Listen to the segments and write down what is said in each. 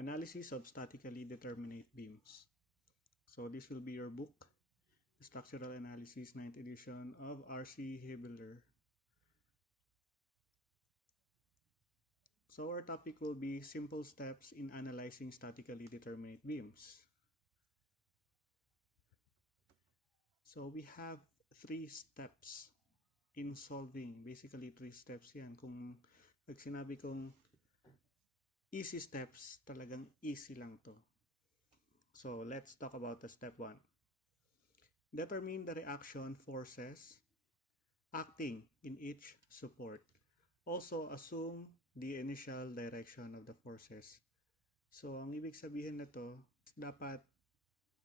Analysis of Statically Determinate Beams. So this will be your book, Structural Analysis 9th edition of R.C. Hebeler. So our topic will be simple steps in analyzing statically determinate beams. So we have 3 steps in solving. Basically 3 steps yan. Kung pag sinabi kong easy steps, talagang easy lang to. So let's talk about the step 1. Determine the reaction forces acting in each support. Also assume the initial direction of the forces. So ang ibig sabihin nito, dapat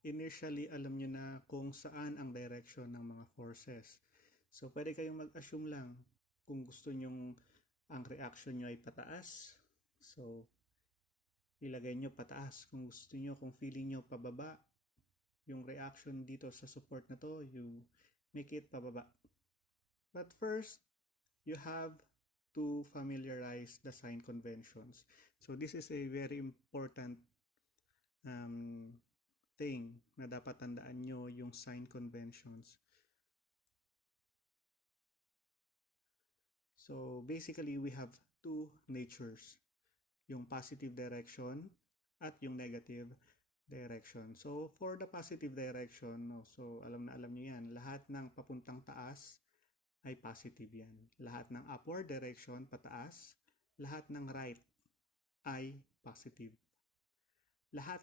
initially alam nyo na kung saan ang direction ng mga forces. So pwede kayong mag-assume lang kung gusto nyong ang reaction nyo ay pataas. So ilagay nyo pataas. Kung gusto nyo, kung feeling nyo pababa, yung reaction dito sa support na to, you make it pababa. But first, you have to familiarize the sign conventions. So this is a very important thing na dapat tandaan nyo, yung sign conventions. So basically, we have 2 natures. Yung positive direction at yung negative direction. So for the positive direction, so alam nyo yan, lahat ng papuntang taas ay positive yan. Lahat ng upward direction, pataas, lahat ng right ay positive. Lahat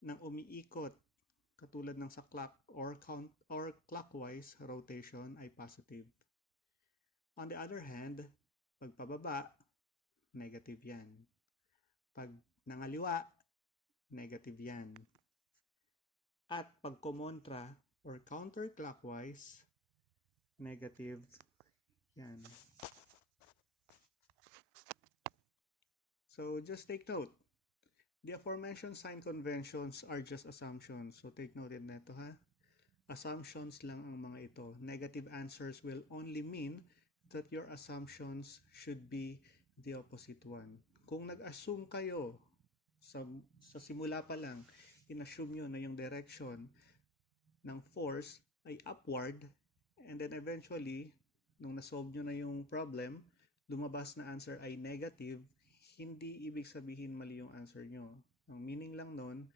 ng umiikot, katulad ng sa clock or clockwise rotation ay positive. On the other hand, pag pababa, negative yan. Pag nangaliwa, negative yan. At pag kumontra or counterclockwise, negative yan. So just take note. The aforementioned sign conventions are just assumptions. So take note na ito ha. Assumptions lang ang mga ito. Negative answers will only mean that your assumptions should be the opposite one. Kung nag-assume kayo sa simula pa lang, in-assume nyo na yung direction ng force ay upward, and then eventually, nung nasolve nyo na yung problem, lumabas na answer ay negative, hindi ibig sabihin mali yung answer nyo. Ang meaning lang nun,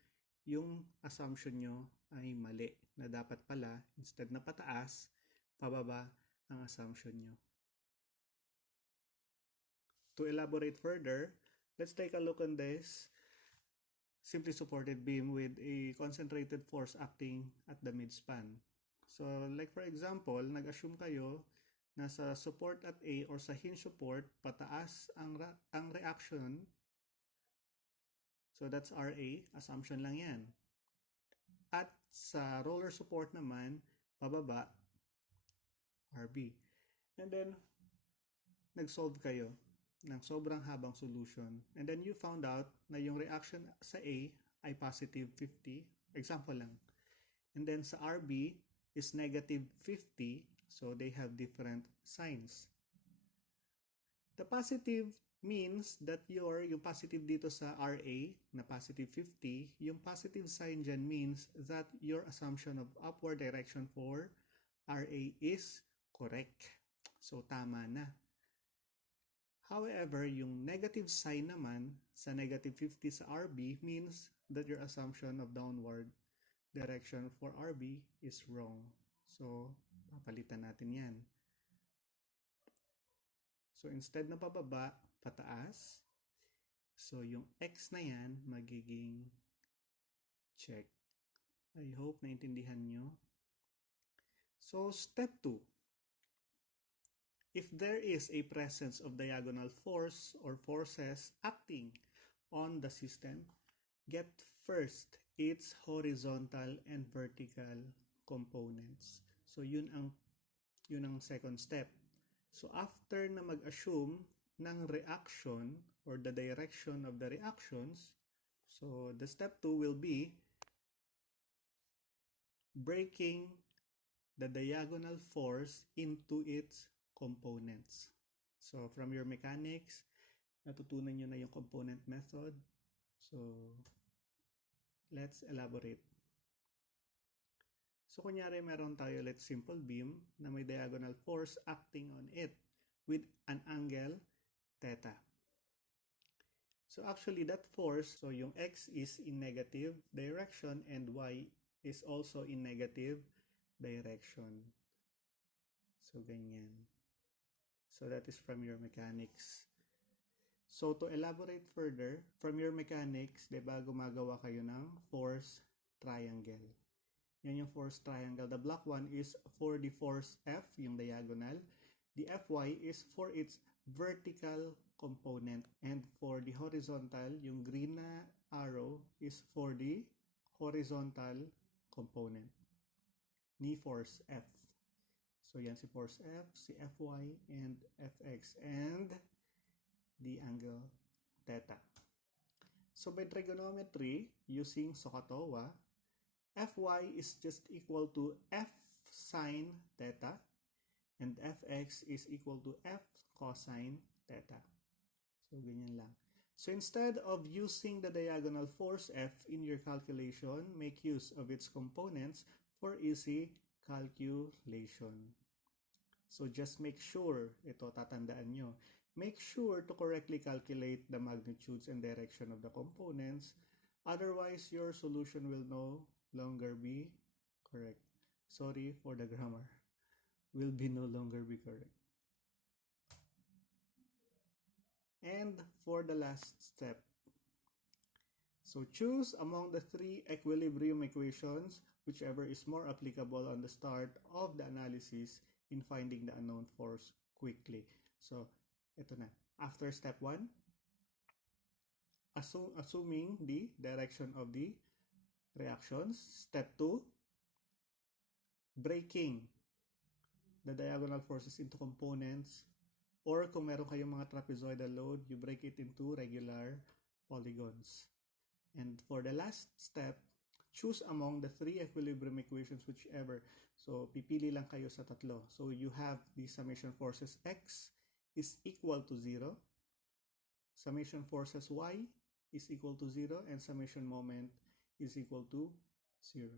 yung assumption nyo ay mali, na dapat pala, instead na pataas, pababa ang assumption nyo. To elaborate further, let's take a look on this simply supported beam with a concentrated force acting at the midspan. So like for example, nag-assume kayo na sa support at A or sa hinge support, pataas ang reaction. So that's RA, assumption lang yan. At sa roller support naman, pababa, RB. And then, nag-solve kayo ng sobrang habang solution. And then you found out na yung reaction sa A ay positive 50. Example lang. And then sa RB is negative 50. So they have different signs. The positive means that yung positive dito sa RA na positive 50, yung positive sign dyan means that your assumption of upward direction for RA is correct. So tama na. However, yung negative sign naman sa negative 50 sa RB means that your assumption of downward direction for RB is wrong. So, papalitan natin yan. So, instead na pababa, pataas. So, yung X na yan, magiging check. I hope naintindihan nyo. So, step 2. If there is a presence of diagonal force or forces acting on the system, get first its horizontal and vertical components. So yun ang second step. So after na mag-assume ng reaction or the direction of the reactions, so the step 2 will be breaking the diagonal force into its components. So from your mechanics, natutunan nyo na yung component method. So, let's elaborate. So, kunyari meron tayo, let's simple beam na may diagonal force acting on it with an angle theta. So, actually, that force, so yung x is in negative direction and y is also in negative direction. So, ganyan. So, that is from your mechanics. So, to elaborate further, from your mechanics, diba, gumagawa kayo ng force triangle. Yan yung force triangle. The black one is for the force F, yung diagonal. The Fy is for its vertical component. And for the horizontal, yung green na arrow is for the horizontal component ni force F. So yan si force F, si Fy, and Fx, and the angle theta. So by trigonometry, using SOHCAHTOA, Fy is just equal to F sine theta and Fx is equal to F cosine theta. So, ganyan lang. So, instead of using the diagonal force F in your calculation, make use of its components for easy calculation. So, just make sure, ito tatandaan nyo, make sure to correctly calculate the magnitudes and direction of the components. Otherwise, your solution will no longer be correct. Sorry for the grammar. Will be no longer be correct. And for the last step, so choose among the three equilibrium equations, whichever is more applicable on the start of the analysis in finding the unknown force quickly. So, ito na. After step 1, assuming the direction of the reactions. Step 2, breaking the diagonal forces into components, or kung meron kayong mga trapezoidal load, you break it into regular polygons. And for the last step, choose among the three equilibrium equations whichever. So, pipili lang kayo sa tatlo. So, you have the summation forces x is equal to 0, summation forces y is equal to 0, and summation moment is equal to 0.